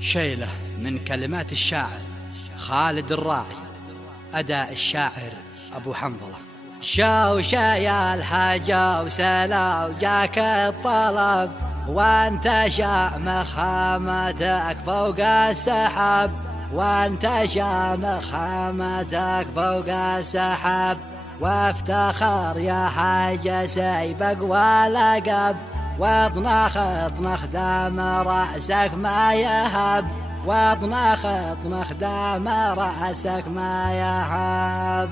شيلة من كلمات الشاعر خالد الراعي، أداء الشاعر أبو حنظلة. شوشة يا الحاجة وسلا وجاك الطلب، وانت شامخ خامتك فوق السحاب، وانت شامخ خامتك فوق السحاب، وافتخر يا حاجة سيبك ولقب، واطنخ اطنخ دام رأسك ما يهب، واطنخ اطنخ دام رأسك ما يهب.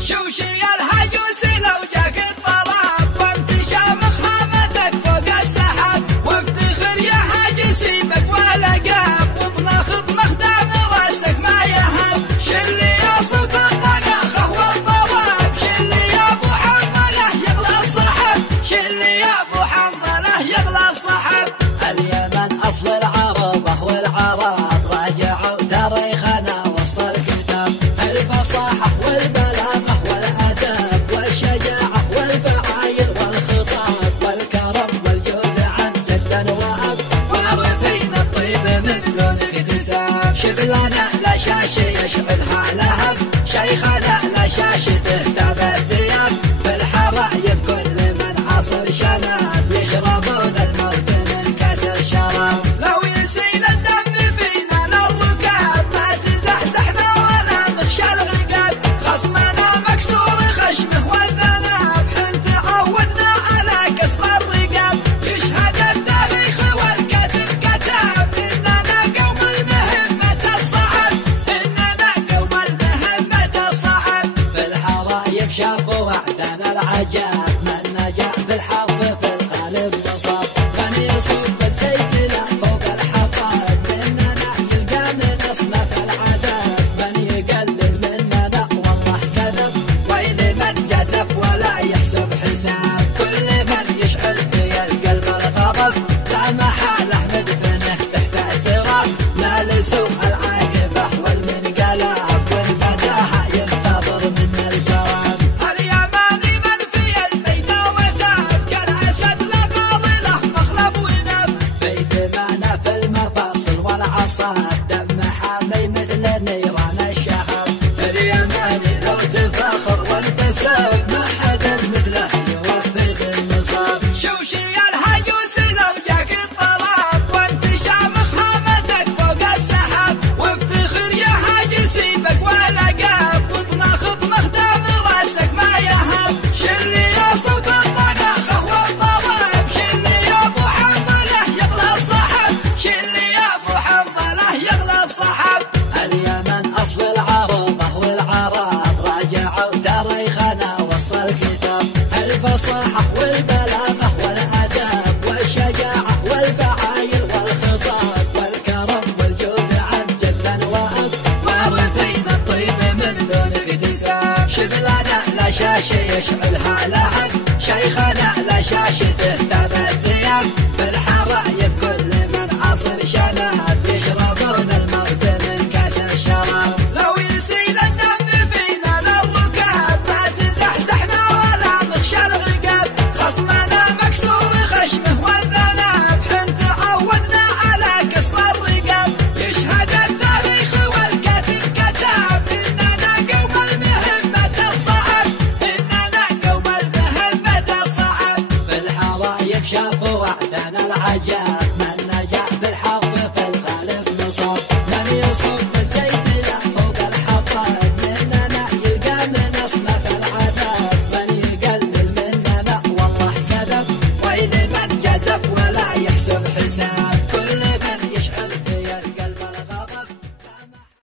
شوشي يا الحجوس لو جاك الطراب، وانت شامخ خامتك فوق السحاب، وافتخر يا حاج سيبك ولقب، واطنخ اطنخ دام راسك ما يهب. شلي يا صوت الطناخه والطراب، شلي يا ابو حنظله يغلى الصحب، شلي يا ابو حنظله يغلى الصحب. اليمن اصل العربه والعرب راجعوا تاريخنا وسط الكتاب، الفصاحه والبلاغه والادب والشجاعه والفعايل والخطاب والكرم والجود عن جد واب، وارثين الطيب من دون اكتساب. شغلنا لا شاشه يشعلها لهب، شيخنا لا شاشته تاب الثياب، بالحرايب كل من عصر شناب يشربون الموت من كاس الشراب. لو يسيل الدم فينا للركاب، ما تزحزحنا ولا نخشى العقاب، خصمنا مكسور خشمه والذناب، حن تعودنا على كسر الرقاب. يشهد التاريخ والكتب كتاب، اننا قوم المهمة الصعب، اننا قوم المهمة الصعب. في الحرايب شافوا وعدنا العجاب، من نجا بالحرب في الغالب نصاب، من يصب الزيت له فوق الحطاب، مننا يلقى من اصناف العذاب، من يقلل مننا والله كذب، ويل من جزف ولا يحسب حساب، كل من يشعل في القلب الغضب لا محالة مدفنه تحت التراب. ما لسوء العاقبه والمنقلب، والبداهه يختبر من الجواب. اليماني من في الميدان وثاب، كالاسد لقاضله مخلب ونب، في دمانا في المفاصل والعصاب، دم حامي مثل نيران الشهب. اليماني لو تفاخر وانتسب، ما حدا مثله يوفق النصاب. شوشي يا الحجوس لو جاك الطراب، وانت شامخ خامتك فوق السحاب، وافتخر يا حاج سيبك ولقب، واطنخ اطنخ دام راسك ما يهب. شلي يا صوت الطناخه والطراب، شلي يا ابو حنظله يغلى الصحب، شلي يا ابو حنظله يغلى الصحب. اليمن اصل العربه والعرب راجعوا تاريخنا وسط الكتاب، الفصاحه والبلاغه والادب والشجاعه والفعايل والخطاب والكرم والجود عن جد واب، وارثين الطيب من دون اكتساب. شغلنا لا شاشه يشعلها لهب، شيخنا لا شاشته تاب الثياب، بالحرايب كل من عصر شناب يشربون الموت من كاس الشراب. لو يسيل الدم فينا للركاب، ما تزحزحنا ولا نخشى العقاب، خصمنا مكسور خشمه والذناب، حن تعودنا على كسر الرقاب. يشهد التاريخ والكتب كتاب، اننا قوم المهمة الصعب، اننا قوم المهمة الصعب. في الحرايب شافوا وعدنا العجاب، من نجا بالحرب في الغالب نصاب، من يصب الزيت له فوق الحطاب، مننا يلقى من اصناف العذاب، من يقلل مننا والله كذب، ويل من جزف ولا يحسب حساب.